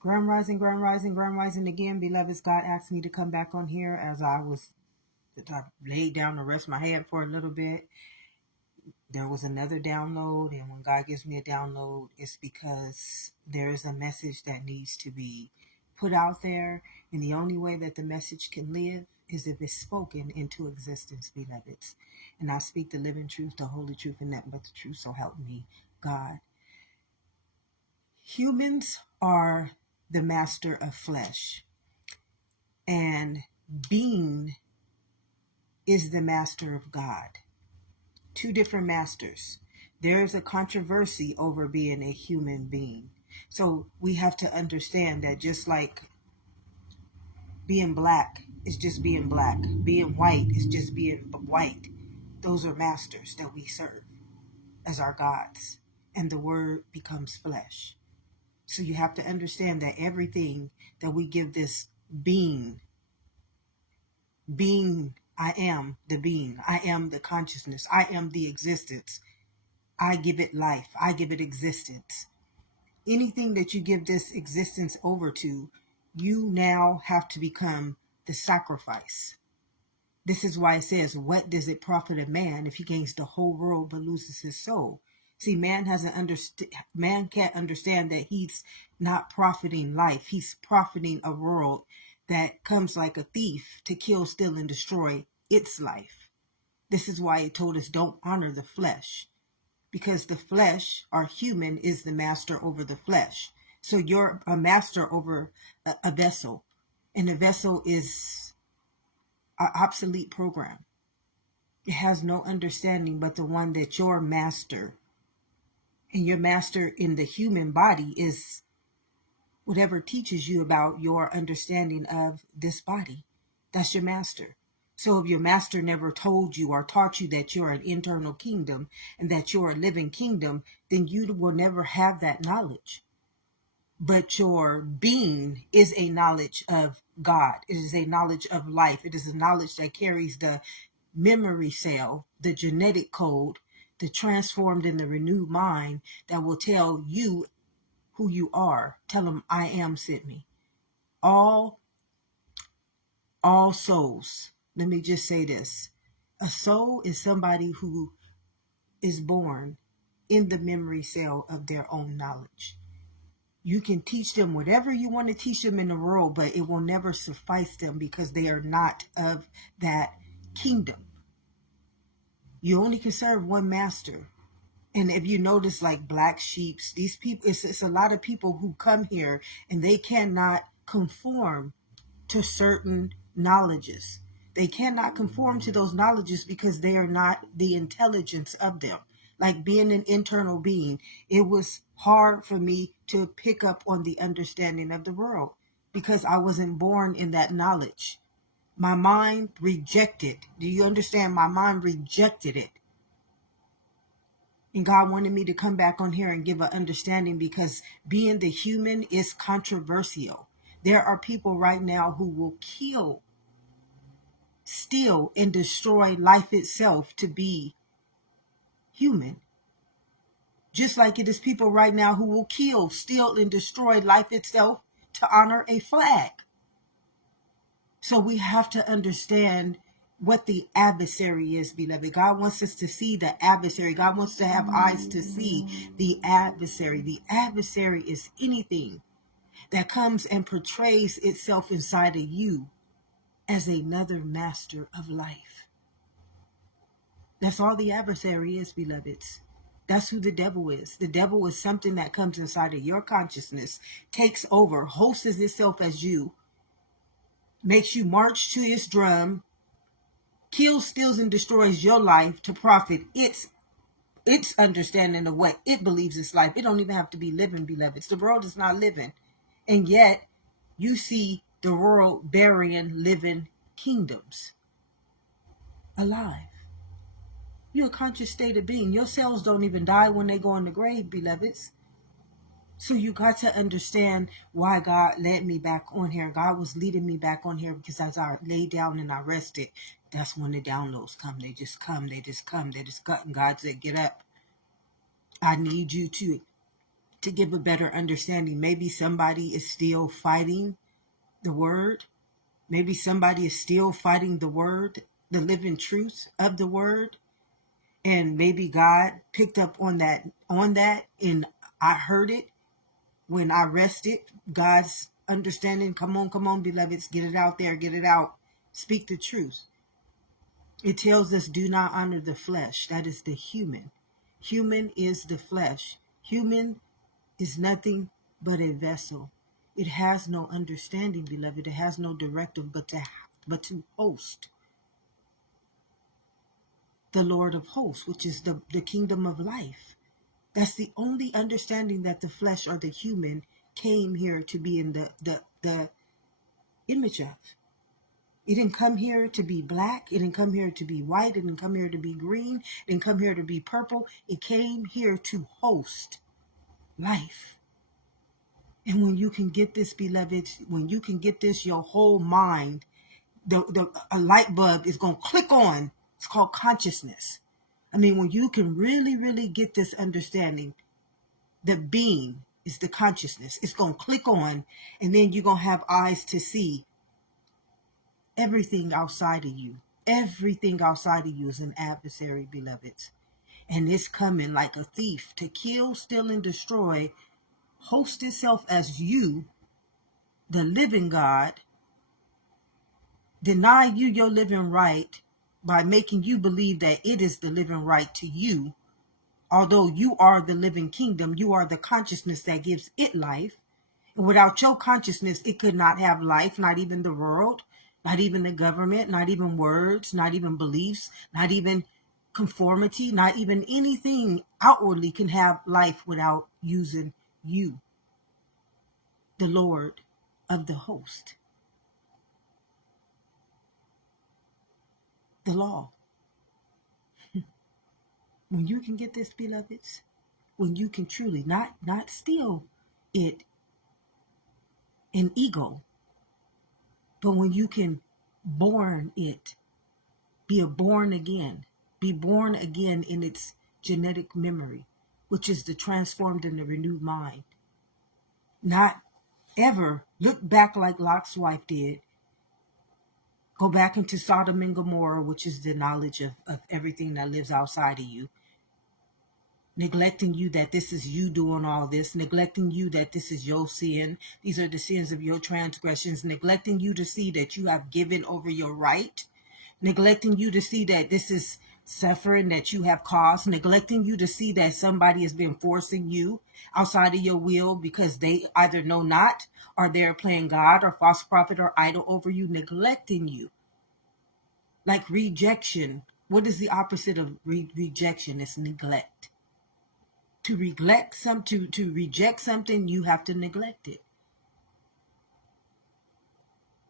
Grand rising, grand rising, grand rising again, beloveds. God asked me to come back on here as I laid down to rest my head for a little bit. There was another download, and when God gives me a download, it's because there is a message that needs to be put out there, and the only way that the message can live is if it's spoken into existence, beloveds. And I speak the living truth, the holy truth, and nothing but the truth, so help me, God. Humans are the master of flesh, and being is the master of God. Two different masters. There's a controversy over being a human being. So we have to understand that just like being black is just being black, being white is just being white. Those are masters that we serve as our gods, and the word becomes flesh. So you have to understand that everything that we give this being, I am the being, I am the consciousness, I am the existence. I give it life, I give it existence. Anything that you give this existence over to, you now have to become the sacrifice. This is why it says, what does it profit a man if he gains the whole world but loses his soul? See, man can't understand that he's not profiting life. He's profiting a world that comes like a thief to kill, steal, and destroy its life. This is why it told us don't honor the flesh, because the flesh, or human, is the master over the flesh. So you're a master over a vessel, and a vessel is an obsolete program. It has no understanding but the one that your master, and your master in the human body is whatever teaches you about your understanding of this body. That's your master. So if your master never told you or taught you that you're an internal kingdom and that you're a living kingdom, then you will never have that knowledge. But your being is a knowledge of God. It is a knowledge of life. It is a knowledge that carries the memory cell, the genetic code, the transformed and the renewed mind that will tell you who you are. Tell them, I am sent me. All souls. Let me just say this. A soul is somebody who is born in the memory cell of their own knowledge. You can teach them whatever you want to teach them in the world, but it will never suffice them because they are not of that kingdom. You only can serve one master. And if you notice, like black sheeps, these people, it's a lot of people who come here and they cannot conform to certain knowledges. They cannot conform to those knowledges because they are not the intelligence of them. Like being an internal being, it was hard for me to pick up on the understanding of the world because I wasn't born in that knowledge. My mind rejected. Do you understand? My mind rejected it. And God wanted me to come back on here and give an understanding because being the human is controversial. There are people right now who will kill, steal, and destroy life itself to be human. Just like it is people right now who will kill, steal, and destroy life itself to honor a flag. So we have to understand what the adversary is, beloved. God wants us to see the adversary. God wants to have eyes to see the adversary. The adversary is anything that comes and portrays itself inside of you as another master of life. That's all the adversary is, beloveds. That's who the devil is. The devil is something that comes inside of your consciousness, takes over, hosts itself as you, makes you march to its drum, kills, steals, and destroys your life to profit its understanding of what it believes is life. It don't even have to be living, beloveds. The world is not living. And yet, you see the world burying living kingdoms alive. You're a conscious state of being. Your cells don't even die when they go in the grave, beloveds. So you got to understand why God led me back on here. God was leading me back on here because as I lay down and I rested, that's when the downloads come. They just come. And God said, get up. I need you to to give a better understanding. Maybe somebody is still fighting the word. Maybe somebody is still fighting the word, the living truth of the word. And maybe God picked up on that, and I heard it when I rested. God's understanding. Come on, beloveds, get it out there, get it out. Speak the truth. It tells us, do not honor the flesh. That is the human. Human is the flesh. Human is nothing but a vessel. It has no understanding, beloved. It has no directive but to host the Lord of hosts, which is the kingdom of life. That's the only understanding that the flesh or the human came here to be in the image of. It didn't come here to be black. It didn't come here to be white. It didn't come here to be green. It didn't come here to be purple. It came here to host life. And when you can get this, beloved, when you can get this, your whole mind, a light bulb is going to click on. It's called consciousness. I mean, when you can really, really get this understanding, the being is the consciousness. It's going to click on, and then you're going to have eyes to see everything outside of you. Everything outside of you is an adversary, beloveds. And it's coming like a thief to kill, steal, and destroy. Host itself as you, the living God, deny you your living right by making you believe that it is the living right to you. Although you are the living kingdom, you are the consciousness that gives it life. And without your consciousness, it could not have life, not even the world, not even the government, not even words, not even beliefs, not even conformity, not even anything outwardly can have life without using you, the Lord of the host, the law. When you can get this, beloveds, when you can truly not steal it in ego, but when you can born it, be born again in its genetic memory, which is the transformed and the renewed mind. Not ever look back like Lot's wife did. Go back into Sodom and Gomorrah, which is the knowledge of everything that lives outside of you. Neglecting you that this is you doing all this, neglecting you that this is your sin. These are the sins of your transgressions, neglecting you to see that you have given over your right, neglecting you to see that this is suffering that you have caused, neglecting you to see that somebody has been forcing you outside of your will because they either know not or they're playing God or false prophet or idol over you, neglecting you. Like rejection. What is the opposite of rejection? It's neglect. To reject something, you have to neglect it.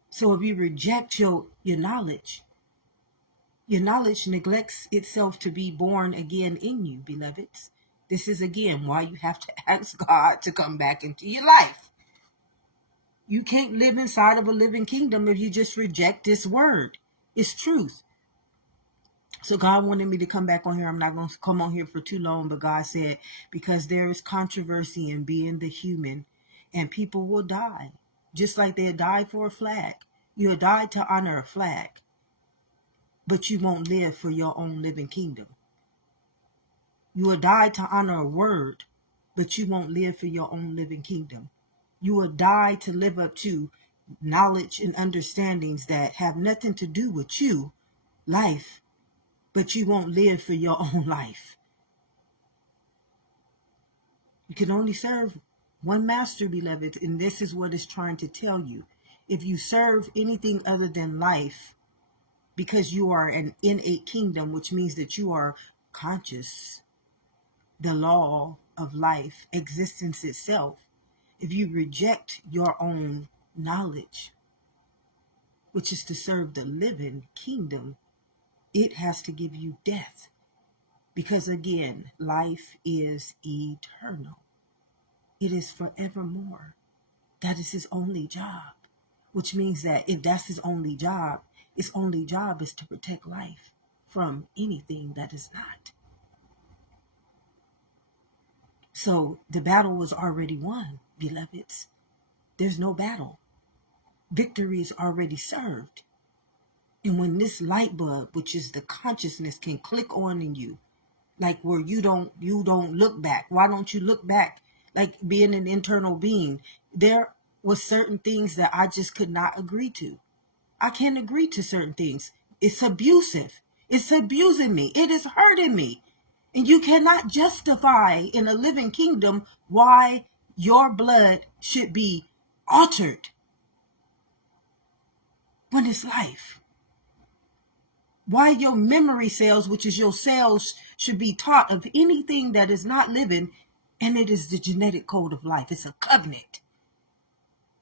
So if you reject your knowledge neglects itself to be born again in you, beloveds. This is again why you have to ask God to come back into your life. You can't live inside of a living kingdom if you just reject this word. It's truth. So God wanted me to come back on here. I'm not going to come on here for too long, but God said, because there is controversy in being the human, and people will die, just like they'll die for a flag. You'll die to honor a flag, but you won't live for your own living kingdom. You will die to honor a word, but you won't live for your own living kingdom. You will die to live up to knowledge and understandings that have nothing to do with you, life, but you won't live for your own life. You can only serve one master, beloved, and this is what it's trying to tell you. If you serve anything other than life, because you are an innate kingdom, which means that you are conscious, the law of life, existence itself, if you reject your own knowledge, which is to serve the living kingdom, it has to give you death. Because again, life is eternal. It is forevermore. That is his only job. Which means that if that's his only job is to protect life from anything that is not. So the battle was already won, beloveds. There's no battle. Victory is already served. And when this light bulb, which is the consciousness, can click on in you, like where you don't look back. Why don't you look back? Like being an internal being, there was certain things that I just could not agree to. I can't agree to certain things. It's abusive. It's abusing me. It is hurting me. And you cannot justify in a living kingdom why your blood should be altered when it's life. Why your memory cells, which is your cells, should be taught of anything that is not living, and it is the genetic code of life. It's a covenant.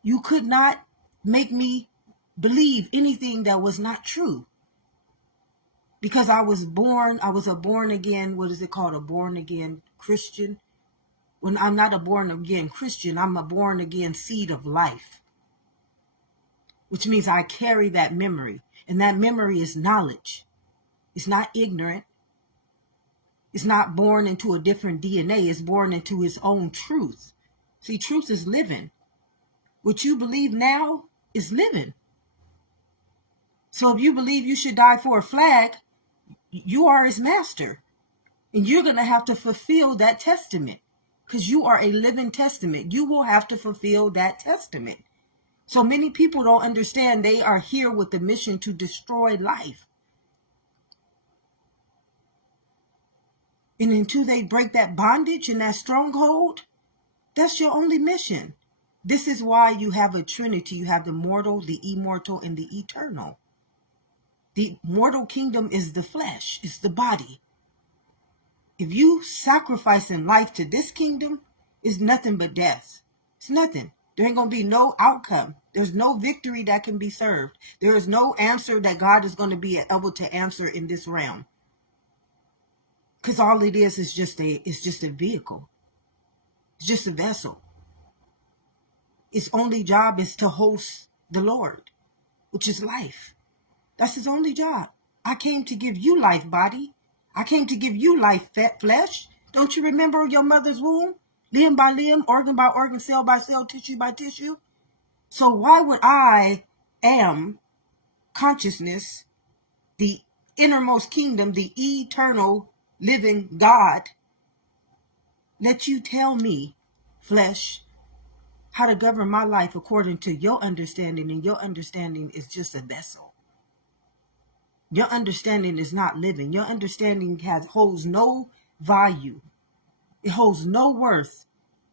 You could not make me believe anything that was not true. Because I was a born again, what is it called? A born again Christian. When I'm not a born again Christian, I'm a born again seed of life. Which means I carry that memory. And that memory is knowledge. It's not ignorant. It's not born into a different DNA. It's born into its own truth. See, truth is living. What you believe now is living. So if you believe you should die for a flag, you are his master. And you're going to have to fulfill that testament. Because you are a living testament. You will have to fulfill that testament. So many people don't understand they are here with the mission to destroy life. And until they break that bondage and that stronghold, that's your only mission. This is why you have a trinity. You have the mortal, the immortal, and the eternal. The mortal kingdom is the flesh, it's the body. If you sacrificing life to this kingdom, it's nothing but death. It's nothing. There ain't going to be no outcome. There's no victory that can be served. There is no answer that God is going to be able to answer in this realm. Because all it is just a vehicle. It's just a vessel. Its only job is to host the Lord, which is life. That's his only job. I came to give you life, body. I came to give you life, fat flesh. Don't you remember your mother's womb? Limb by limb, organ by organ, cell by cell, tissue by tissue. So why would I am consciousness, the innermost kingdom, the eternal living God, let you tell me, flesh, how to govern my life according to your understanding, and your understanding is just a vessel. Your understanding is not living. Your understanding holds no value. It holds no worth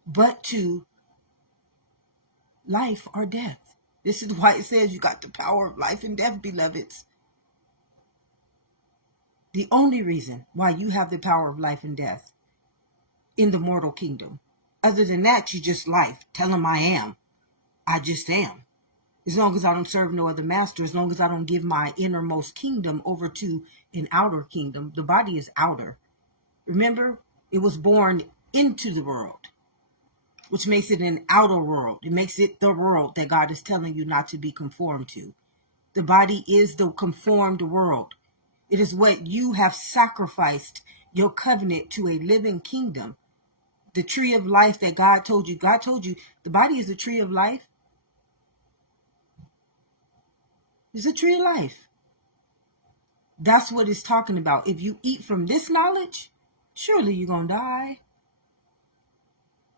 but to life or death. This is why it says you got the power of life and death, beloveds. The only reason why you have the power of life and death in the mortal kingdom. Other than that, you just life. Tell him I am. I just am. As long as I don't serve no other master, as long as I don't give my innermost kingdom over to an outer kingdom. The body is outer. Remember, it was born into the world, which makes it an outer world. It makes it the world that God is telling you not to be conformed to. The body is the conformed world. It is what you have sacrificed your covenant to a living kingdom. The tree of life that God told you the body is a tree of life. It's a tree of life. That's what it's talking about. If you eat from this knowledge, surely you're going to die.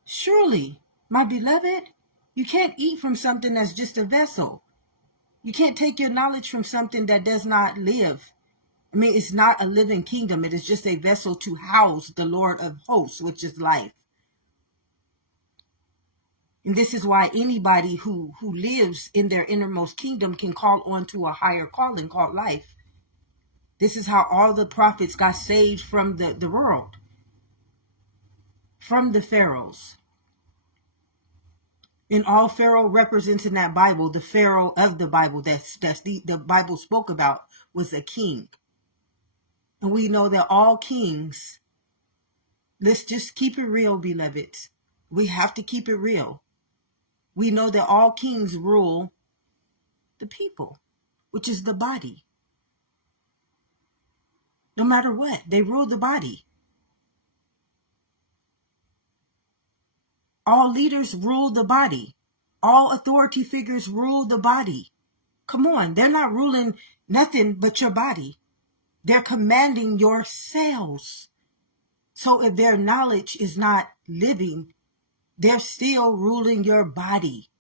Surely, my beloved, you can't eat from something that's just a vessel. You can't take your knowledge from something that does not live. I mean, it's not a living kingdom. It is just a vessel to house the Lord of hosts, which is life. And this is why anybody who lives in their innermost kingdom can call on to a higher calling called life. This is how all the prophets got saved from the world, from the pharaohs. And all Pharaoh represents in that Bible, the Pharaoh of the Bible that's the Bible spoke about was a king. And we know that all kings, let's just keep it real, beloveds. We have to keep it real. We know that all kings rule the people, which is the body. No matter what, they rule the body. All leaders rule the body. All authority figures rule the body. Come on, they're not ruling nothing but your body. They're commanding your cells. So if their knowledge is not living, they're still ruling your body.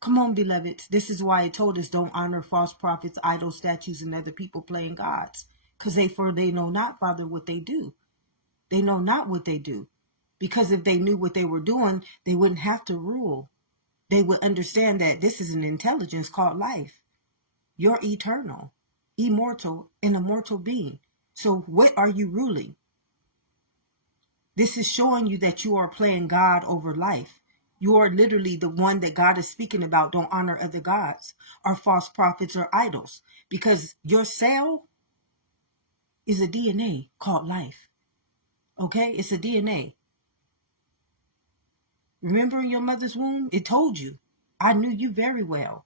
Come on, beloveds. This is why it told us don't honor false prophets, idol statues, and other people playing gods. Because they know not, Father, what they do. They know not what they do. Because if they knew what they were doing, they wouldn't have to rule. They would understand that this is an intelligence called life. You're eternal, immortal, and immortal being. So what are you ruling? This is showing you that you are playing God over life. You are literally the one that God is speaking about. Don't honor other gods or false prophets or idols. Because your cell is a DNA called life. Okay? It's a DNA. Remember in your mother's womb? It told you. I knew you very well.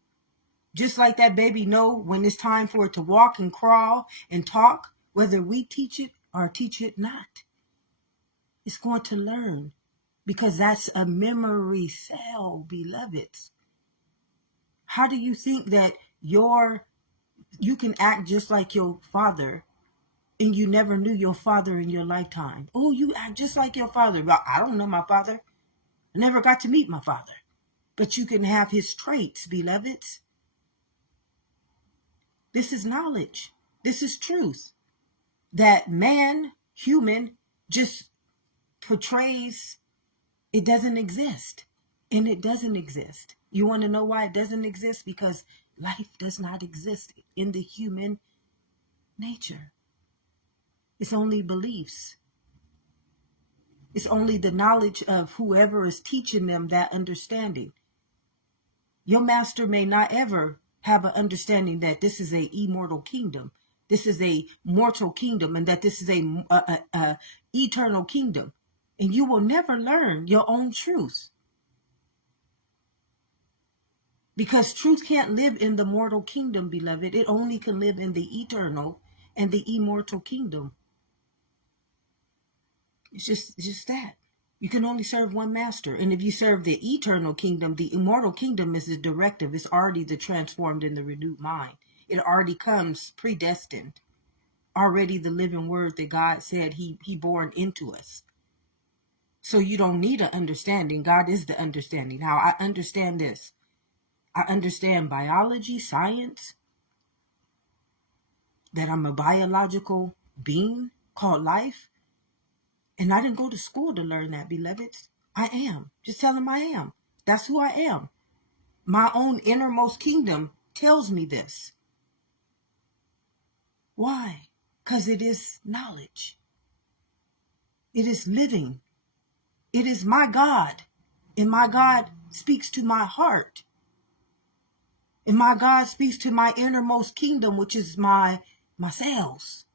Just like that baby know when it's time for it to walk and crawl and talk, whether we teach it or teach it not. It's going to learn because that's a memory cell, beloveds. How do you think that you can act just like your father and you never knew your father in your lifetime? Oh, you act just like your father. Well, I don't know my father. I never got to meet my father. But you can have his traits, beloveds. This is knowledge. This is truth. That man, human, just portrays it doesn't exist. And it doesn't exist. You want to know why it doesn't exist? Because life does not exist in the human nature. It's only beliefs. It's only the knowledge of whoever is teaching them that understanding. Your master may not ever have an understanding that this is a immortal kingdom. This is a mortal kingdom, and that this is a eternal kingdom. And you will never learn your own truth. Because truth can't live in the mortal kingdom, beloved. It only can live in the eternal and the immortal kingdom. It's just that. You can only serve one master. And if you serve the eternal kingdom, the immortal kingdom is the directive. It's already the transformed in the renewed mind. It already comes predestined. Already the living word that God said he born into us. So you don't need an understanding. God is the understanding. Now I understand this. I understand biology, science, that I'm a biological being called life. And I didn't go to school to learn that, beloveds. I am. Just tell them I am. That's who I am. My own innermost kingdom tells me this. Why? Because it is knowledge. It is living. It is my God. And my God speaks to my heart. And my God speaks to my innermost kingdom, which is my cells.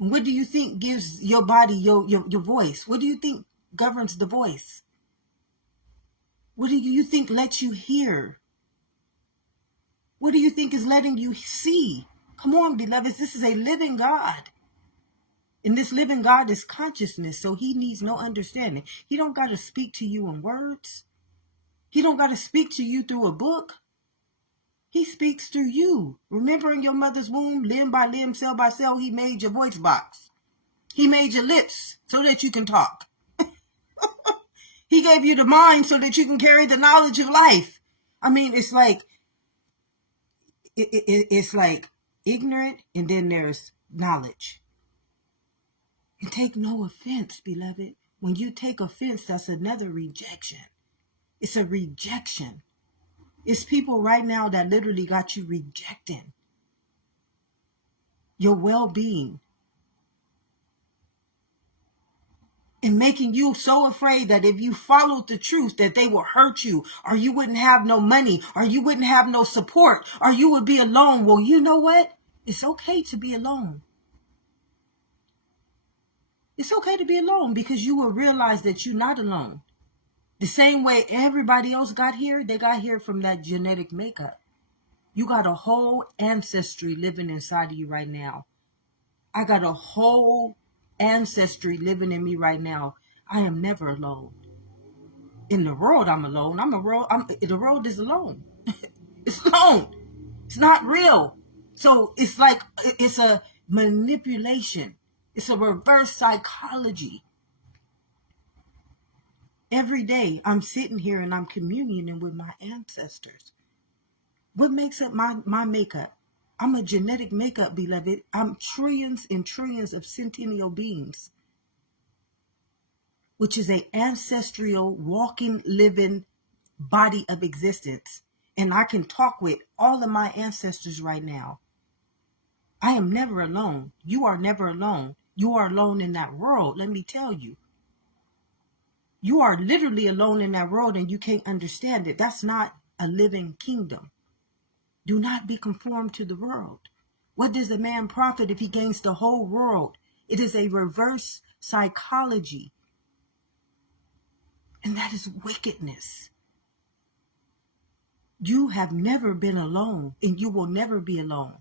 And what do you think gives your body your voice? What do you think governs the voice? What do you think lets you hear? What do you think is letting you see? Come on, beloveds, this is a living God. And this living God is consciousness, so he needs no understanding. He don't got to speak to you in words. He don't got to speak to you through a book. He speaks through you. Remember in your mother's womb, limb by limb, cell by cell, he made your voice box. He made your lips so that you can talk. He gave you the mind so that you can carry the knowledge of life. I mean, it's like it's like ignorant, and then there's knowledge. And take no offense, beloved. When you take offense, that's another rejection. It's a rejection. It's people right now that literally got you rejecting your well-being and making you so afraid that if you followed the truth that they will hurt you, or you wouldn't have no money, or you wouldn't have no support, or you would be alone. Well, you know what? It's okay to be alone. It's okay to be alone because you will realize that you're not alone. The same way everybody else got here, they got here from that genetic makeup. You got a whole ancestry living inside of you right now. I got a whole ancestry living in me right now I am never alone. In the world, I'm alone. The world is alone. It's alone. It's not real. So it's like, it's a manipulation. It's a reverse psychology. Every day I'm sitting here and I'm communing with my ancestors. What makes up my makeup? I'm a genetic makeup, beloved. I'm trillions and trillions of centennial beings, which is a ancestral, walking, living body of existence. And I can talk with all of my ancestors right now. I am never alone. You are never alone. You are alone in that world. Let me tell you. You are literally alone in that world and you can't understand it. That's not a living kingdom. Do not be conformed to the world. What does a man profit if he gains the whole world? It is a reverse psychology. And that is wickedness. You have never been alone and you will never be alone.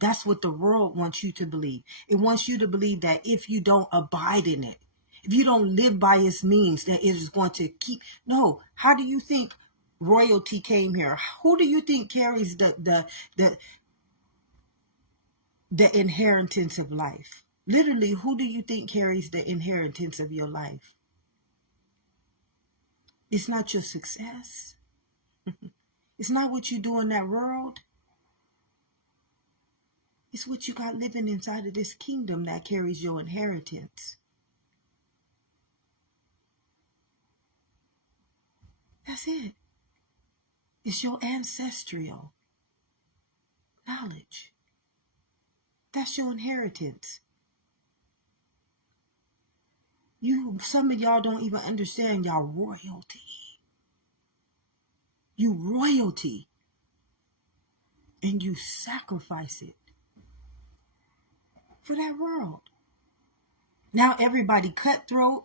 That's what the world wants you to believe. It wants you to believe that if you don't abide in it, if you don't live by its means, that it is going to keep. No. How do you think royalty came here? Who do you think carries the inheritance of life? Literally, who do you think carries the inheritance of your life? It's not your success. It's not what you do in that world. It's what you got living inside of this kingdom that carries your inheritance. That's it. It's your ancestral knowledge. That's your inheritance. Some of y'all don't even understand y'all royalty. You royalty. And you sacrifice it for that world. Now everybody cutthroat.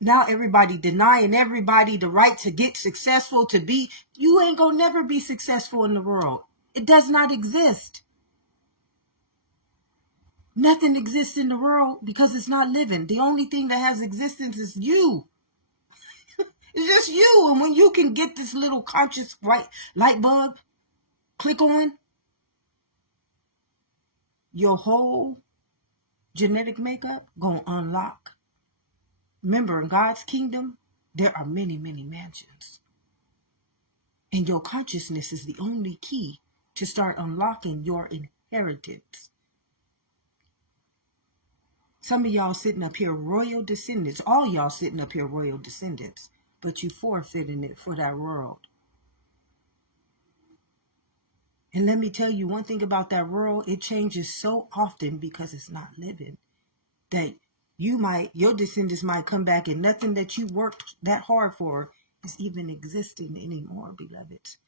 Now everybody denying everybody the right to get successful, to be. You ain't gonna never be successful in the world. It does not exist. Nothing exists in the world because it's not living. The only thing that has existence is you. It's just you. And when you can get this little conscious light bulb, click on, your whole genetic makeup gonna unlock. Remember, in God's kingdom, there are many, many mansions. And your consciousness is the only key to start unlocking your inheritance. Some of y'all sitting up here royal descendants. All y'all sitting up here royal descendants. But you forfeiting it for that world. And let me tell you one thing about that world. It changes so often because it's not living. That your descendants might come back and nothing that you worked that hard for is even existing anymore, beloveds.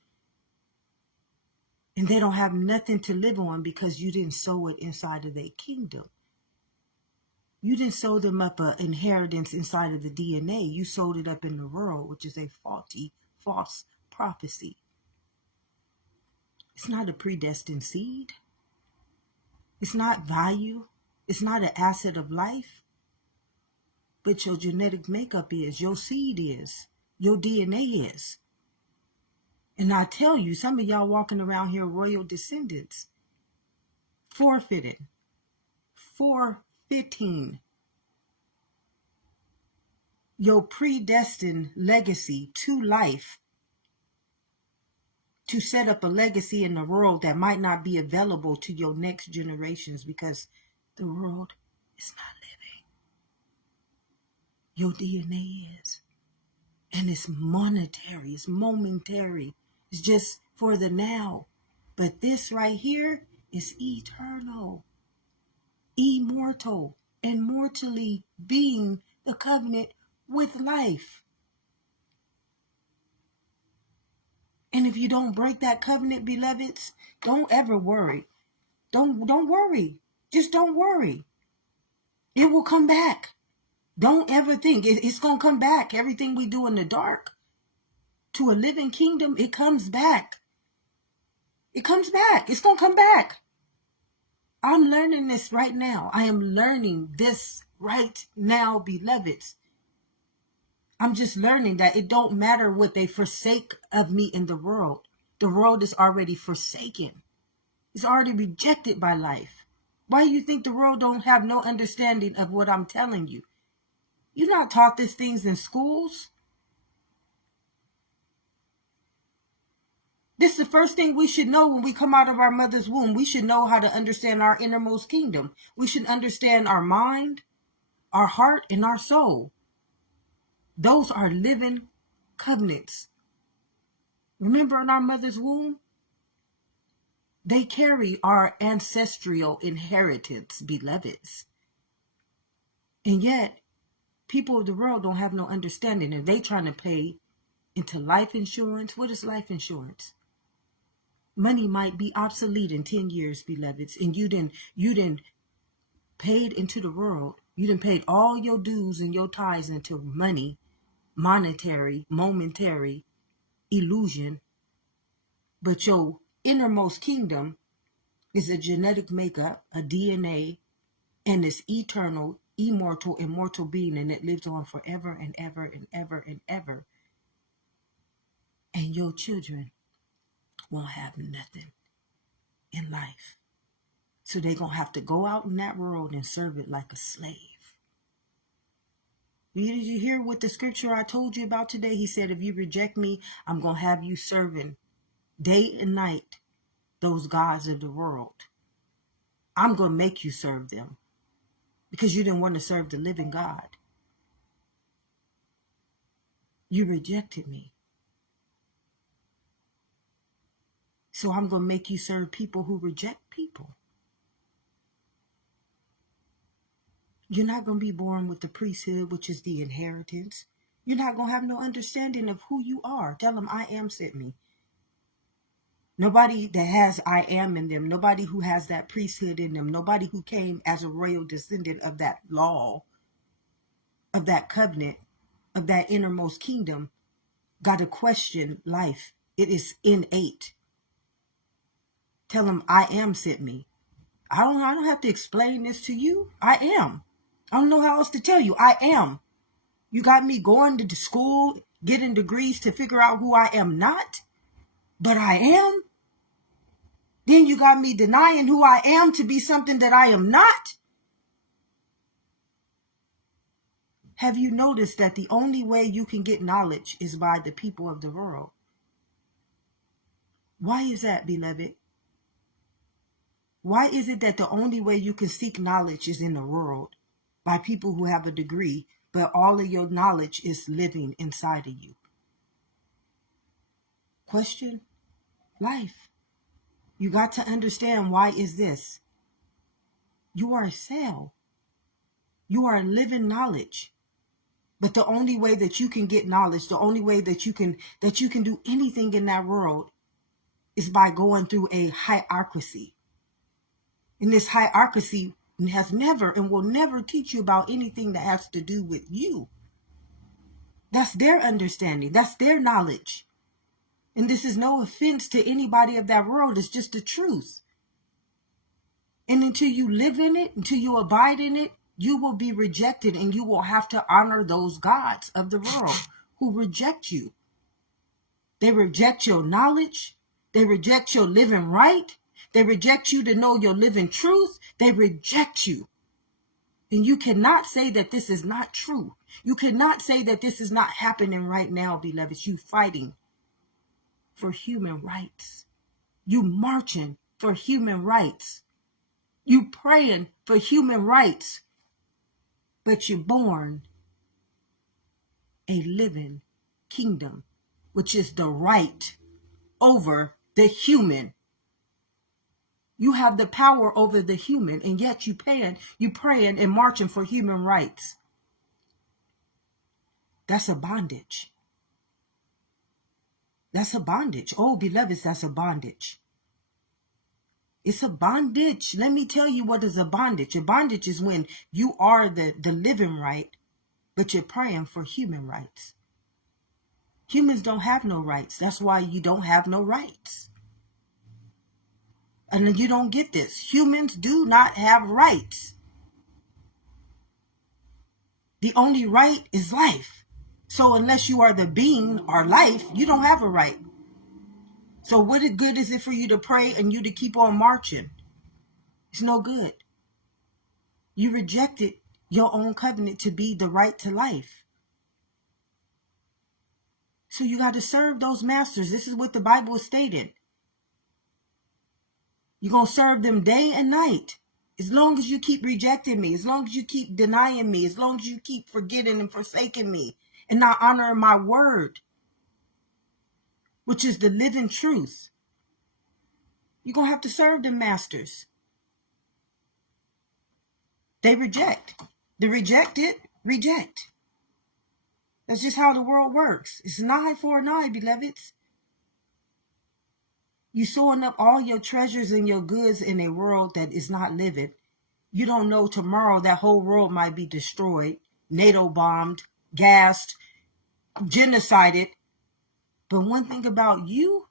And they don't have nothing to live on because you didn't sow it inside of their kingdom. You didn't sow them up an inheritance inside of the DNA. You sowed it up in the world, which is a false prophecy. It's not a predestined seed. It's not value. It's not an asset of life. But your genetic makeup is, your seed is, your DNA is. And I tell you, some of y'all walking around here royal descendants, forfeiting your predestined legacy to life, to set up a legacy in the world that might not be available to your next generations because the world is not living. Your DNA is. And it's monetary, it's momentary, it's just for the now. But this right here is eternal, immortal, and mortally being the covenant with life. And if you don't break that covenant, beloveds, don't ever worry. Don't worry. Just don't worry. It will come back. Don't ever think it's going to come back. Everything we do in the dark to a living kingdom, it comes back. It comes back. It's going to come back. I'm learning this right now. I am learning this right now, beloveds. I'm just learning that it don't matter what they forsake of me in the world. The world is already forsaken. It's already rejected by life. Why do you think the world don't have no understanding of what I'm telling you? You're not taught these things in schools. This is the first thing we should know when we come out of our mother's womb. We should know how to understand our innermost kingdom. We should understand our mind, our heart, and our soul. Those are living covenants. Remember, in our mother's womb, they carry our ancestral inheritance, beloveds. And yet, people of the world don't have no understanding, and they trying to pay into life insurance. What is life insurance? Money might be obsolete in 10 years, beloveds, and you didn't paid into the world. You didn't paid all your dues and your tithes into money, monetary, momentary illusion. But your innermost kingdom is a genetic makeup, a DNA, and it's eternal, immortal, immortal being, and it lives on forever and ever and ever and ever. And your children won't have nothing in life. So they're going to have to go out in that world and serve it like a slave. Did you hear what the scripture I told you about today? He said, if you reject me, I'm going to have you serving day and night those gods of the world. I'm going to make you serve them because you didn't want to serve the living God. You rejected me. So I'm going to make you serve people who reject people. You're not going to be born with the priesthood, which is the inheritance. You're not going to have no understanding of who you are. Tell them, I am sent me. Nobody that has I am in them, nobody who has that priesthood in them, nobody who came as a royal descendant of that law, of that covenant, of that innermost kingdom, got to question life. It is innate. Tell them, I am sent me. I don't have to explain this to you. I am. I don't know how else to tell you. I am. You got me going to school, getting degrees to figure out who I am not, but I am. Then you got me denying who I am to be something that I am not. Have you noticed that the only way you can get knowledge is by the people of the world? Why is that, beloved? Why is it that the only way you can seek knowledge is in the world by people who have a degree, but all of your knowledge is living inside of you? Question life. You got to understand, why is this? You are a cell. You are living knowledge. But the only way that you can get knowledge, the only way that you can do anything in that world is by going through a hierarchy. And this hierarchy has never and will never teach you about anything that has to do with you. That's their understanding. That's their knowledge. And this is no offense to anybody of that world. It's just the truth. And until you live in it, until you abide in it, you will be rejected, and you will have to honor those gods of the world who reject you. They reject your knowledge. They reject your living right. They reject you to know your living truth. They reject you. And you cannot say that this is not true. You cannot say that this is not happening right now, beloveds. You fighting for human rights. You marching for human rights. You praying for human rights. But you're born a living kingdom, which is the right over the human. You have the power over the human, and yet you praying and marching for human rights. That's a bondage. That's a bondage. Oh, beloveds, that's a bondage. It's a bondage. Let me tell you what is a bondage. A bondage is when you are the living right, but you're praying for human rights. Humans don't have no rights. That's why you don't have no rights. And you don't get this. Humans do not have rights. The only right is life. So unless you are the being or life, you don't have a right. So what good is it for you to pray and you to keep on marching? It's no good. You rejected your own covenant to be the right to life. So you got to serve those masters. This is what the Bible is stated. You're going to serve them day and night. As long as you keep rejecting me, as long as you keep denying me, as long as you keep forgetting and forsaking me and not honoring my word, which is the living truth, you're going to have to serve them masters. They reject. The rejected reject. That's just how the world works. It's an eye for an eye, beloveds. You sewing up all your treasures and your goods in a world that is not living. You don't know tomorrow that whole world might be destroyed, NATO bombed, gassed, genocided. But one thing about you,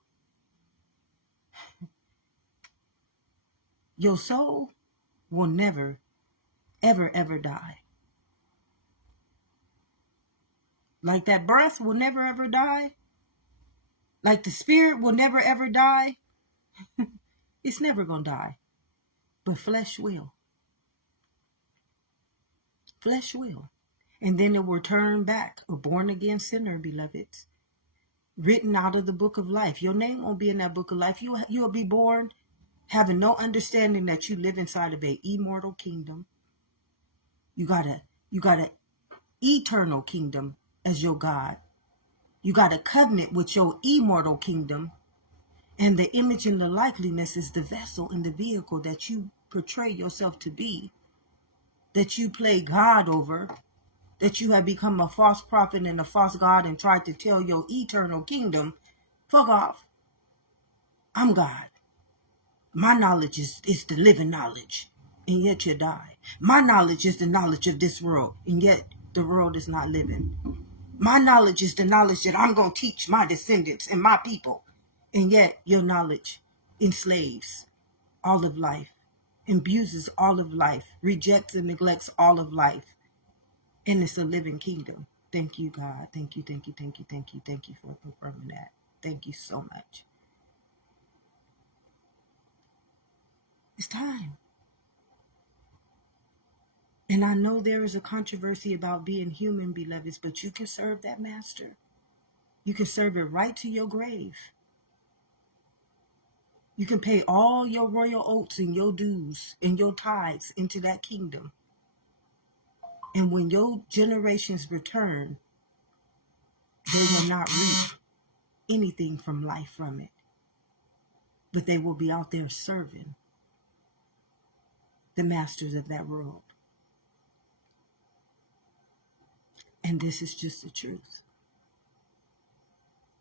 your soul will never, ever, ever die. Like that breath will never, ever die. Like the spirit will never, ever die. It's never going to die. But flesh will. Flesh will. And then it will turn back, a born again sinner, beloveds. Written out of the book of life. Your name won't be in that book of life. You'll be born having no understanding that you live inside of a immortal kingdom. You got a eternal kingdom as your God. You got a covenant with your immortal kingdom. And the image and the likeliness is the vessel and the vehicle that you portray yourself to be. That you play God over. That you have become a false prophet and a false God and tried to tell your eternal kingdom, fuck off. I'm God. My knowledge is the living knowledge, and yet you die. My knowledge is the knowledge of this world, and yet the world is not living. My knowledge is the knowledge that I'm going to teach my descendants and my people, and yet your knowledge enslaves all of life, abuses all of life, rejects and neglects all of life, and it's a living kingdom. Thank you, God. Thank you, thank you, thank you, thank you, thank you for confirming that. Thank you so much. It's time. And I know there is a controversy about being human, beloveds, but you can serve that master. You can serve it right to your grave. You can pay all your royal oaths and your dues and your tithes into that kingdom. And when your generations return, they will not reap anything from life from it. But they will be out there serving the masters of that world. And this is just the truth.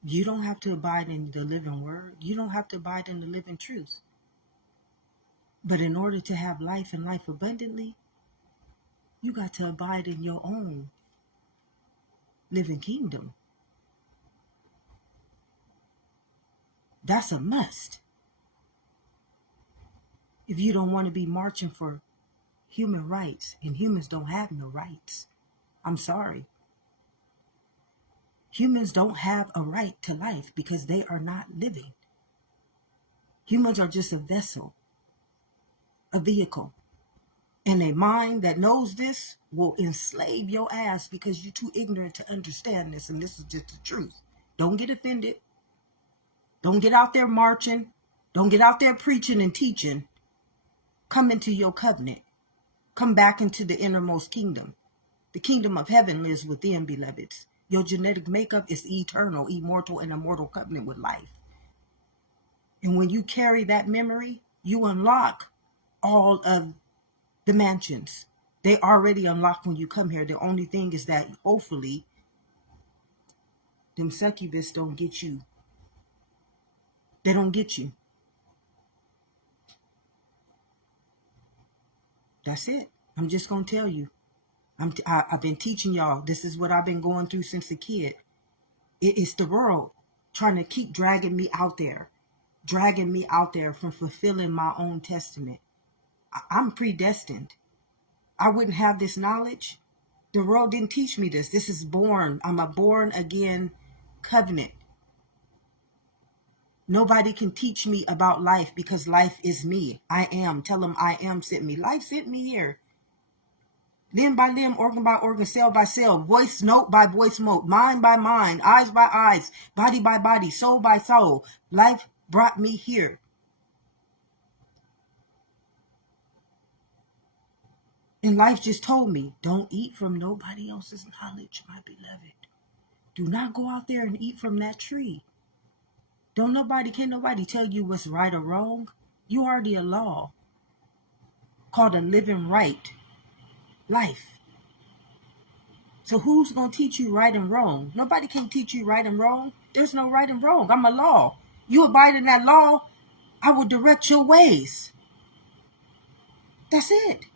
You don't have to abide in the living word. You don't have to abide in the living truth. But in order to have life and life abundantly, you got to abide in your own living kingdom. That's a must. If you don't want to be marching for human rights, and humans don't have no rights. I'm sorry. Humans don't have a right to life because they are not living. Humans are just a vessel, a vehicle. And a mind that knows this will enslave your ass because you're too ignorant to understand this. And this is just the truth. Don't get offended. Don't get out there marching. Don't get out there preaching and teaching. Come into your covenant. Come back into the innermost kingdom. The kingdom of heaven lives within, beloveds. Your genetic makeup is eternal, immortal, and immortal covenant with life. And when you carry that memory, you unlock all of the mansions. They already unlock when you come here. The only thing is that hopefully them succubus don't get you. They don't get you. That's it. I'm just going to tell you. I've been teaching y'all. This is what I've been going through since a kid. It's the world trying to keep dragging me out there from fulfilling my own testament. I'm predestined. I wouldn't have this knowledge The world didn't teach me this. This is born. I'm a born again covenant. Nobody can teach me about life because life is me. I am. Tell them I am sent me. Life sent me here. Limb by limb, organ by organ, cell by cell, voice note by voice note, mind by mind, eyes by eyes, body by body, soul by soul. Life brought me here. And life just told me, don't eat from nobody else's knowledge, my beloved. Do not go out there and eat from that tree. Can't nobody tell you what's right or wrong. You already a law called a living right, life. So who's going to teach you right and wrong? Nobody can teach you right and wrong. There's no right and wrong. I'm a law. You abide in that law, I will direct your ways. That's it.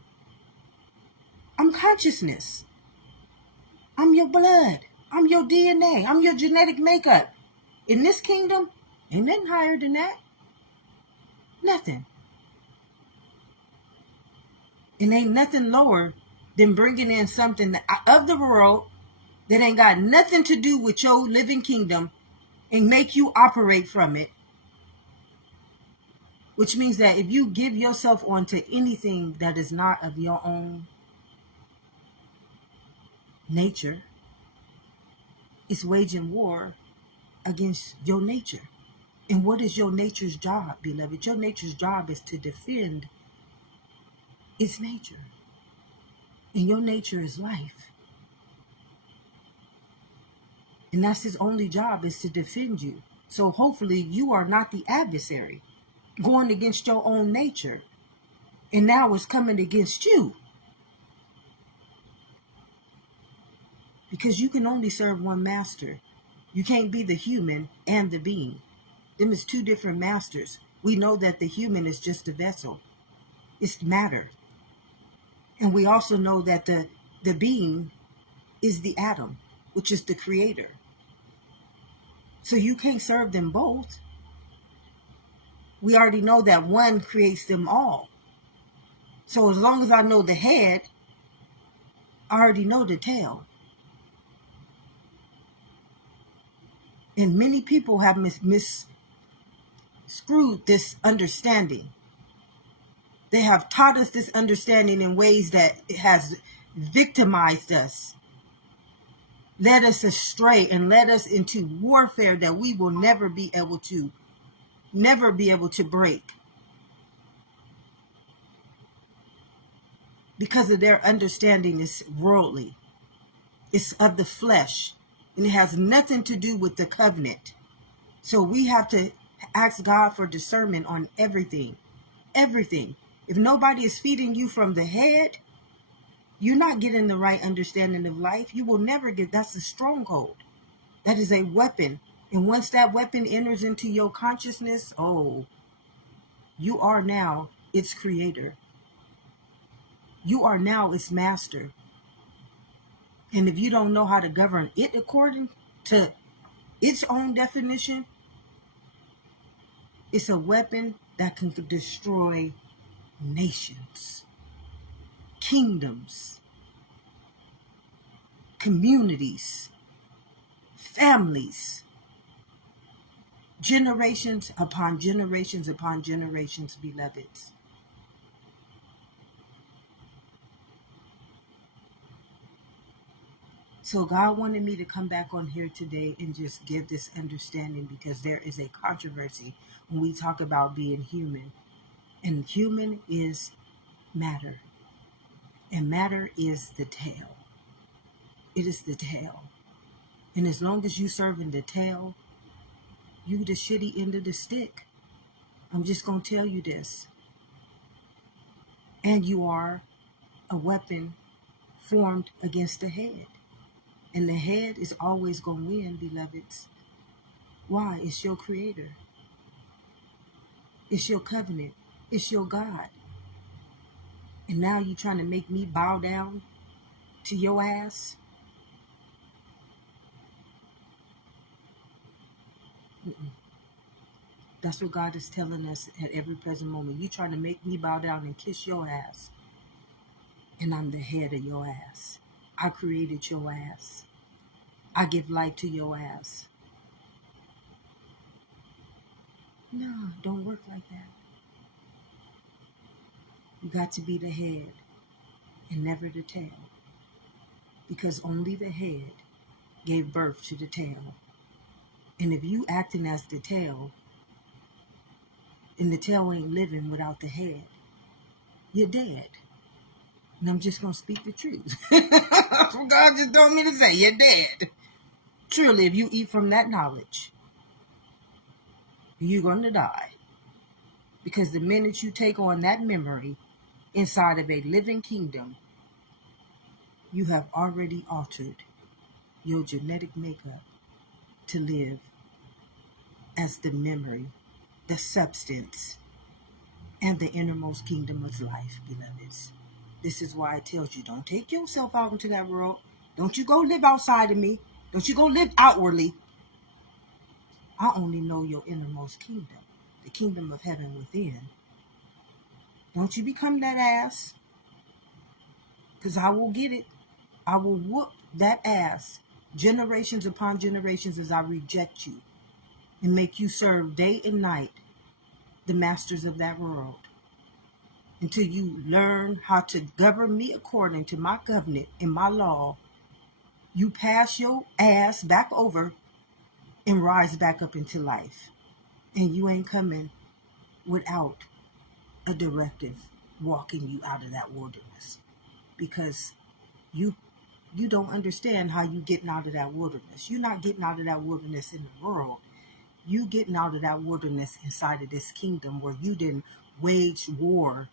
I'm consciousness. I'm your blood. I'm your DNA. I'm your genetic makeup. In this kingdom, ain't nothing higher than that. Nothing. And ain't nothing lower than bringing in something of the world that ain't got nothing to do with your living kingdom and make you operate from it. Which means that if you give yourself onto anything that is not of your own nature, it's waging war against your nature. And what is your nature's job, beloved? Your nature's job is to defend its nature. And your nature is life. And that's his only job, is to defend you. So hopefully you are not the adversary going against your own nature. And now it's coming against you. Because you can only serve one master. You can't be the human and the being. Them is two different masters. We know that the human is just a vessel. It's matter. And we also know that the being is the atom, which is the creator. So you can't serve them both. We already know that one creates them all. So as long as I know the head, I already know the tail. And many people have screwed this understanding. They have taught us this understanding in ways that it has victimized us, led us astray, and led us into warfare that we will never be able to break, because of their understanding is worldly. It's of the flesh, and it has nothing to do with the covenant. So we have to ask God for discernment on everything. Everything. If nobody is feeding you from the head, you're not getting the right understanding of life. You will never get. That's a stronghold. That is a weapon. And once that weapon enters into your consciousness, oh, you are now its creator. You are now its master. And if you don't know how to govern it according to its own definition, it's a weapon that can destroy nations, kingdoms, communities, families, generations upon generations upon generations, beloveds. So God wanted me to come back on here today and just give this understanding, because there is a controversy when we talk about being human. And human is matter. And matter is the tail. It is the tail. And as long as you serving the tail, you the shitty end of the stick. I'm just going to tell you this. And you are a weapon formed against the head. And the head is always going to win, beloveds. Why? It's your creator. It's your covenant. It's your God. And now you trying to make me bow down to your ass? That's what God is telling us at every present moment. You trying to make me bow down and kiss your ass. And I'm the head of your ass. I created your ass. I give life to your ass. No, don't work like that. You got to be the head and never the tail. Because only the head gave birth to the tail. And if you acting as the tail, and the tail ain't living without the head, you're dead. And I'm just going to speak the truth. God just told me to say, you're dead. Truly, if you eat from that knowledge, you're going to die. Because the minute you take on that memory inside of a living kingdom, you have already altered your genetic makeup to live as the memory, the substance, and the innermost kingdom of life, beloveds. This is why it tells you, don't take yourself out into that world. Don't you go live outside of me. Don't you go live outwardly. I only know your innermost kingdom, the kingdom of heaven within. Don't you become that ass, because I will get it. I will whoop that ass generations upon generations as I reject you and make you serve day and night the masters of that world until you learn how to govern me according to my covenant and my law. You pass your ass back over and rise back up into life. And you ain't coming without a directive walking you out of that wilderness, because you don't understand how you getting out of that wilderness. You're not getting out of that wilderness in the world. You getting out of that wilderness inside of this kingdom where you didn't wage war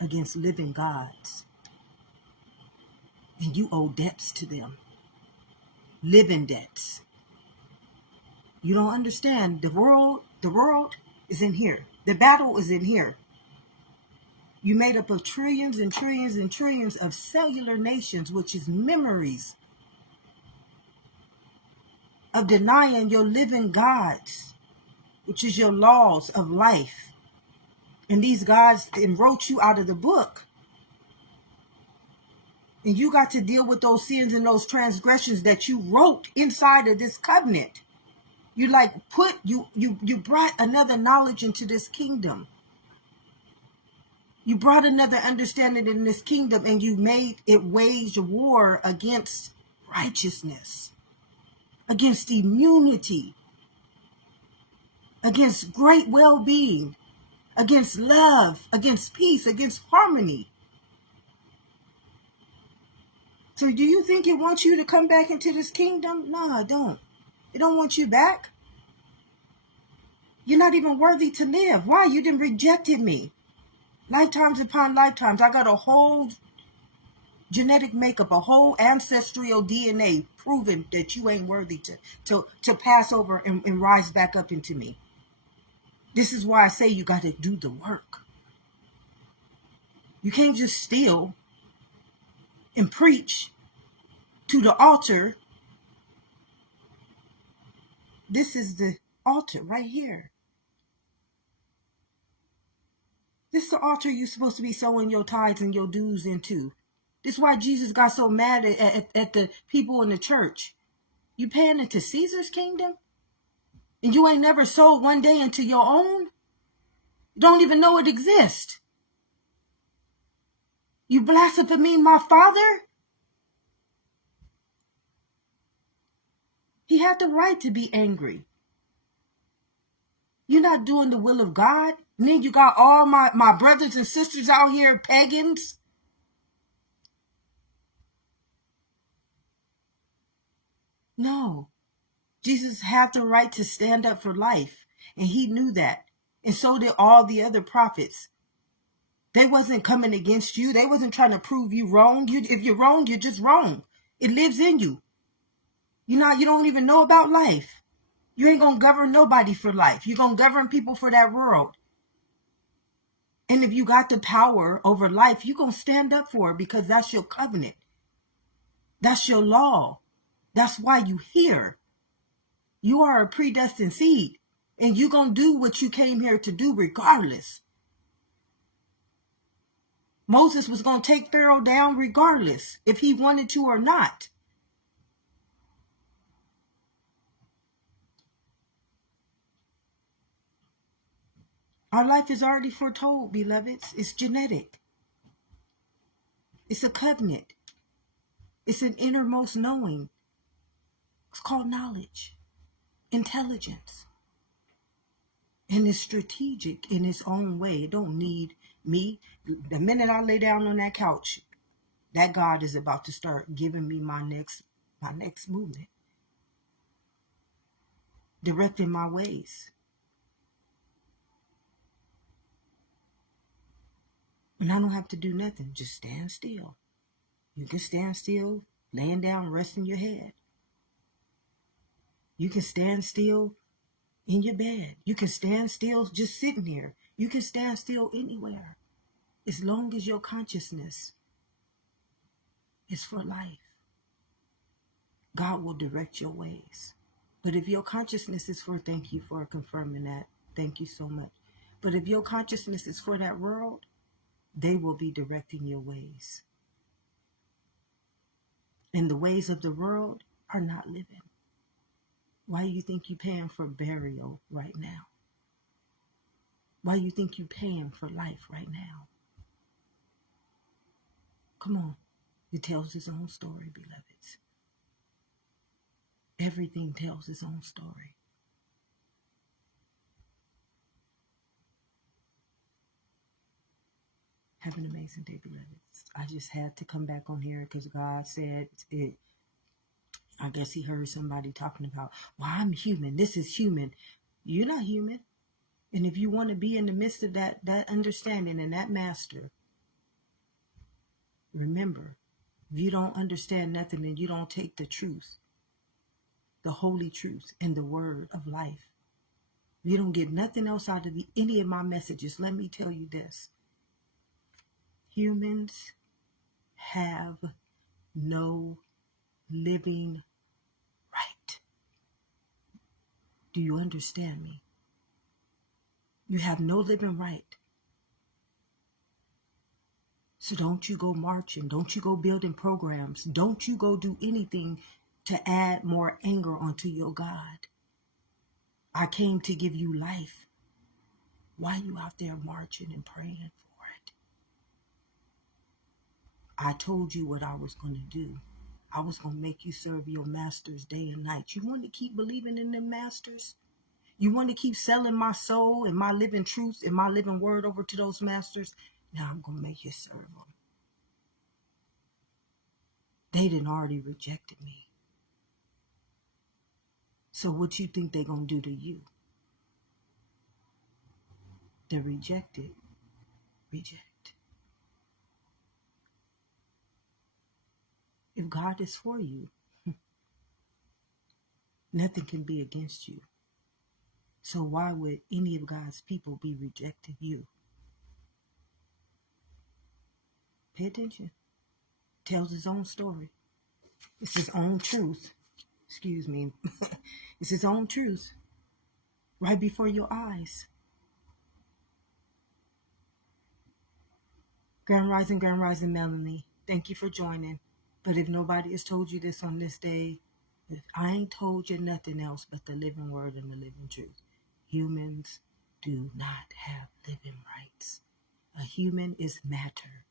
against living gods. And you owe debts to them. Living debts. You don't understand. The world is in here. The battle is in here. You made up of trillions and trillions and trillions of cellular nations, which is memories of denying your living gods, which is your laws of life. And these gods wrote you out of the book. And you got to deal with those sins and those transgressions that you wrote inside of this covenant. You you brought another knowledge into this kingdom. You brought another understanding in this kingdom, and you made it wage war against righteousness, against immunity, against great well-being, against love, against peace, against harmony. So do you think it wants you to come back into this kingdom? No, I don't. It don't want you back. You're not even worthy to live. Why? You done rejected me. Lifetimes upon lifetimes. I got a whole genetic makeup, a whole ancestral DNA proving that you ain't worthy to pass over and rise back up into me. This is why I say you got to do the work. You can't just steal and preach to the altar. This is the altar right here. This is the altar you're supposed to be sowing your tithes and your dues into. This is why Jesus got so mad at the people in the church. You paying into Caesar's kingdom? And you ain't never sold one day into your own? You don't even know it exists. You blaspheme my Father? He had the right to be angry. You're not doing the will of God. And then you got all my brothers and sisters out here, pagans. No. Jesus had the right to stand up for life. And he knew that. And so did all the other prophets. They wasn't coming against you. They wasn't trying to prove you wrong. If you're wrong, you're just wrong. It lives in you. You don't even know about life. You ain't going to govern nobody for life. You're going to govern people for that world. And if you got the power over life, you're going to stand up for it because that's your covenant. That's your law. That's why you here. You are a predestined seed. And you're going to do what you came here to do regardless. Moses was going to take Pharaoh down regardless if he wanted to or not. Our life is already foretold, beloveds. It's genetic. It's a covenant. It's an innermost knowing. It's called knowledge, intelligence. And it's strategic in its own way. It don't need me. The minute I lay down on that couch, that God is about to start giving me my next movement, directing my ways. And I don't have to do nothing. Just stand still. You can stand still, laying down, resting your head. You can stand still in your bed. You can stand still just sitting here. You can stand still anywhere. As long as your consciousness is for life, God will direct your ways. But if your consciousness is for, thank you for confirming that. Thank you so much. But if your consciousness is for that world, they will be directing your ways. And the ways of the world are not living. Why do you think you're paying for burial right now? Why do you think you're paying for life right now? Come on. It tells its own story, beloveds. Everything tells its own story. Have an amazing day, beloveds. I just had to come back on here because God said it. I guess he heard somebody talking about, well, I'm human. This is human. You're not human. And if you want to be in the midst of that understanding and that master, remember, if you don't understand nothing and you don't take the truth, the holy truth and the word of life, you don't get nothing else out of any of my messages. Let me tell you this. Humans have no living right. Do you understand me? You have no living right. So don't you go marching. Don't you go building programs. Don't you go do anything to add more anger onto your God. I came to give you life. Why are you out there marching and praying for it? I told you what I was going to do. I was going to make you serve your masters day and night. You want to keep believing in them masters? You want to keep selling my soul and my living truth and my living word over to those masters? Now I'm going to make you serve them. They done already rejected me. So what you think they're going to do to you? The rejected reject. If God is for you, nothing can be against you. So why would any of God's people be rejecting you? Pay attention. Tells his own story. It's his own truth. Excuse me. It's his own truth. Right before your eyes. Grand Rising, Melanie. Thank you for joining. But if nobody has told you this on this day, I ain't told you nothing else but the living word and the living truth. Humans do not have living rights. A human is matter.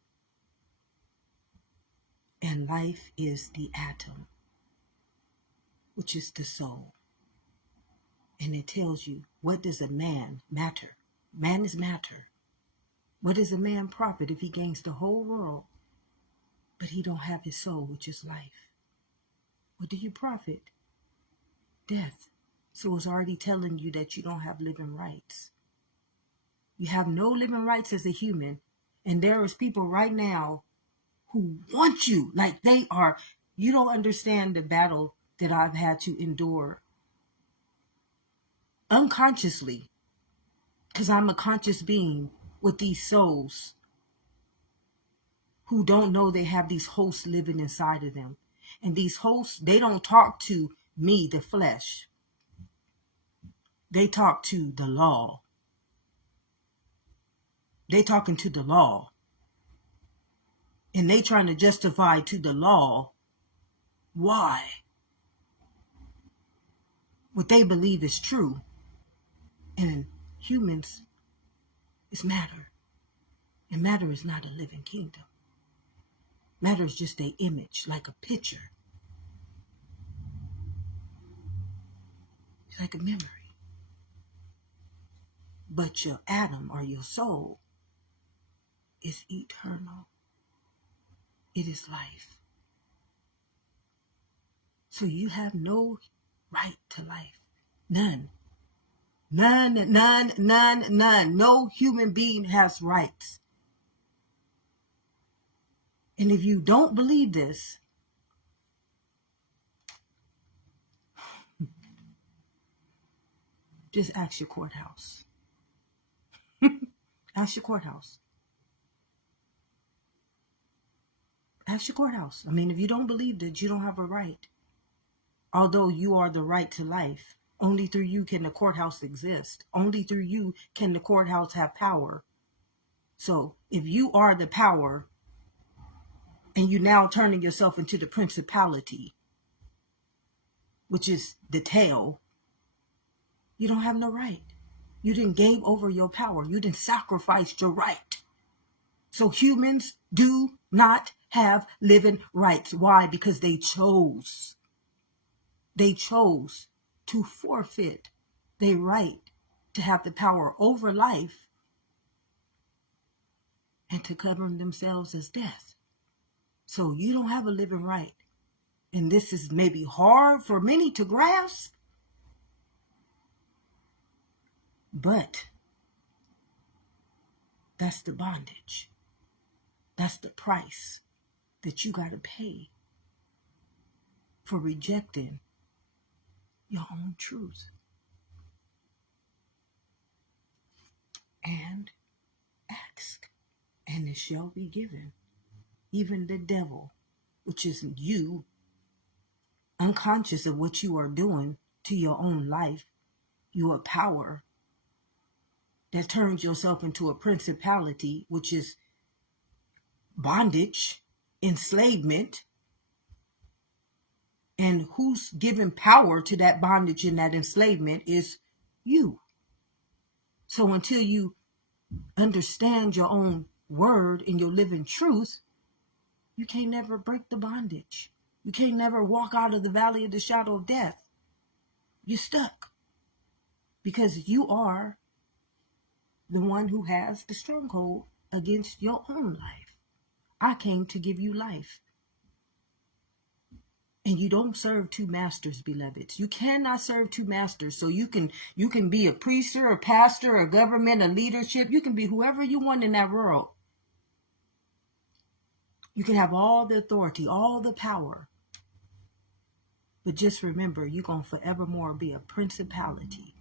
And life is the atom, which is the soul. And it tells you, what does a man matter? Man is matter. What does a man profit if he gains the whole world, but he don't have his soul, which is life? What do you profit? Death. So it's already telling you that you don't have living rights. You have no living rights as a human. And there is people right now who want you like they are. You don't understand the battle that I've had to endure unconsciously, because I'm a conscious being with these souls who don't know they have these hosts living inside of them. And these hosts, they don't talk to me, the flesh. They talk to the law. They talking to the law. And they trying to justify to the law why what they believe is true. And humans is matter. And matter is not a living kingdom. Matter is just an image, like a picture. It's like a memory. But your atom or your soul is eternal. It is life. So you have no right to life. None. None, none, none, none. No human being has rights. And if you don't believe this, just ask your courthouse. Ask your courthouse. Ask your courthouse. I mean, if you don't believe that, you don't have a right. Although you are the right to life, only through you can the courthouse exist. Only through you can the courthouse have power. So if you are the power and you now turning yourself into the principality, which is the tail, you don't have no right. You didn't gave over your power. You didn't sacrifice your right. So humans do not have living rights. Why? Because they chose. They chose to forfeit their right to have the power over life and to govern themselves as death. So you don't have a living right. And this is maybe hard for many to grasp, but that's the bondage. That's the price that you got to pay for rejecting your own truth. And ask, and it shall be given. Even the devil, which is you, unconscious of what you are doing to your own life, you are power that turns yourself into a principality, which is bondage, enslavement. And who's giving power to that bondage and that enslavement is you. So until you understand your own word and your living truth, you can't never break the bondage. You can't never walk out of the valley of the shadow of death. You're stuck because you are the one who has the stronghold against your own life. I came to give you life. And you don't serve two masters, beloveds. You cannot serve two masters. So you can be a priest or a pastor, a government, a leadership. You can be whoever you want in that world. You can have all the authority, all the power. But just remember, you're going to forevermore be a principality.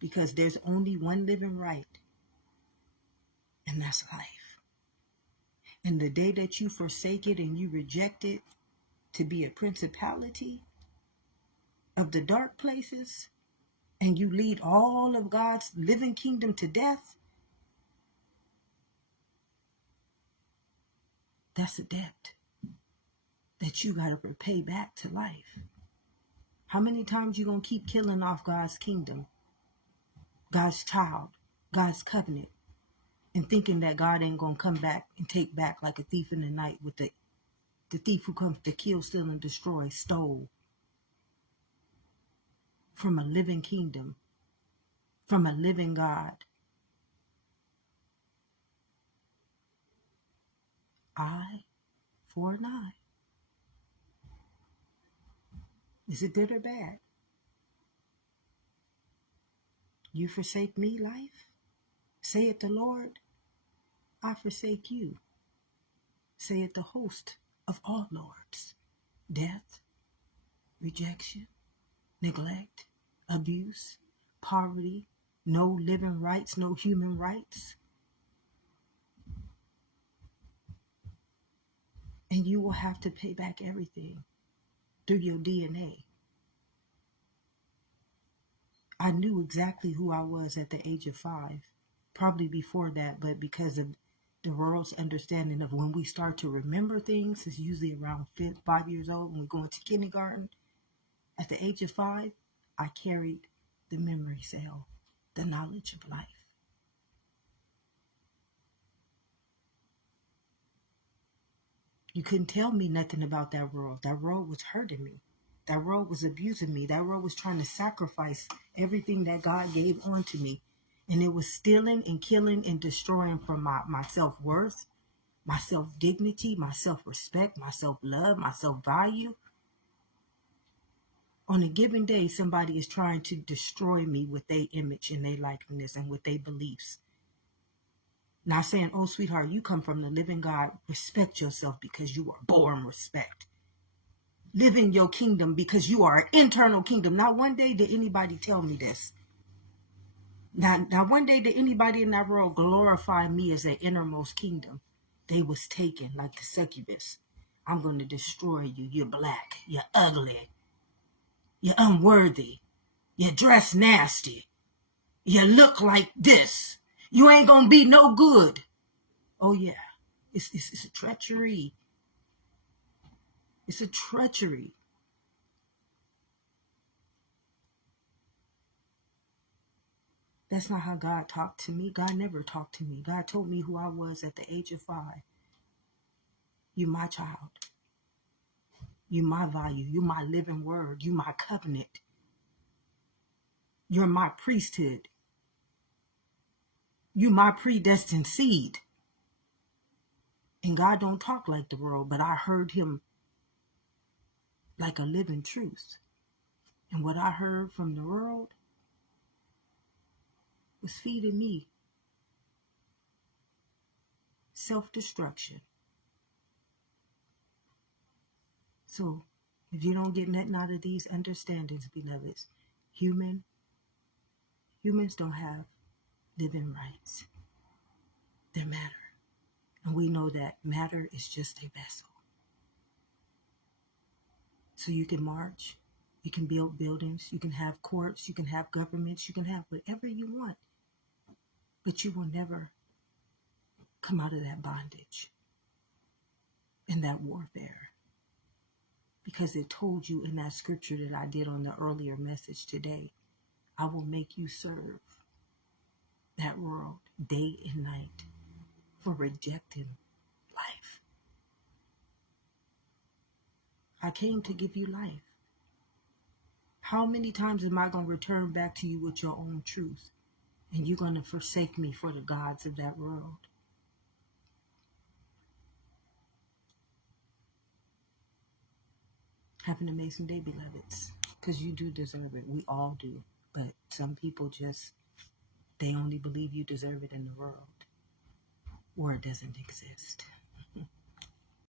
Because there's only one living right. And that's life. And the day that you forsake it and you reject it to be a principality of the dark places, and you lead all of God's living kingdom to death, that's a debt that you got to repay back to life. How many times you going to keep killing off God's kingdom, God's child, God's covenant, and thinking that God ain't going to come back and take back like a thief in the night with the thief who comes to kill, steal, and destroy, stole from a living kingdom, from a living God. Eye for an eye. Is it good or bad? You forsake me, life? Saith the Lord, I forsake you. Saith the host of all lords. Death, rejection, neglect, abuse, poverty, no living rights, no human rights. And you will have to pay back everything through your DNA. I knew exactly who I was at the age of 5. Probably before that, but because of The world's understanding of when we start to remember things is usually around 5 years old. When we go into kindergarten, at the age of 5, I carried the memory cell, the knowledge of life. You couldn't tell me nothing about that world. That world was hurting me. That world was abusing me. That world was trying to sacrifice everything that God gave onto me. And it was stealing and killing and destroying from my self-worth, my self-dignity, my self-respect, my self-love, my self-value. On a given day, somebody is trying to destroy me with their image and their likeness and with their beliefs. Not saying, oh, sweetheart, you come from the living God. Respect yourself because you are born respect. Live in your kingdom because you are an internal kingdom. Not one day did anybody tell me this. Not one day did anybody in that world glorify me as their innermost kingdom. They was taken like the succubus. I'm going to destroy you. You're black. You're ugly. You're unworthy. You dress nasty. You look like this. You ain't going to be no good. Oh, yeah. It's a treachery. It's a treachery. That's not how God talked to me. God never talked to me. God told me who I was at the age of 5. You my child. You my value. You my living word. You my covenant. You're my priesthood. You my predestined seed. And God don't talk like the world, but I heard him like a living truth. And what I heard from the world was feeding me self-destruction. So if you don't get nothing out of these understandings, beloveds, humans don't have living rights. They're matter. And we know that matter is just a vessel. So you can march, you can build buildings, you can have courts, you can have governments, you can have whatever you want. But you will never come out of that bondage and that warfare. Because it told you in that scripture that I did on the earlier message today, I will make you serve that world day and night for rejecting life. I came to give you life. How many times am I going to return back to you with your own truth? And you're going to forsake me for the gods of that world? Have an amazing day, beloveds. Because you do deserve it. We all do. But some people just, they only believe you deserve it in the world. Or it doesn't exist.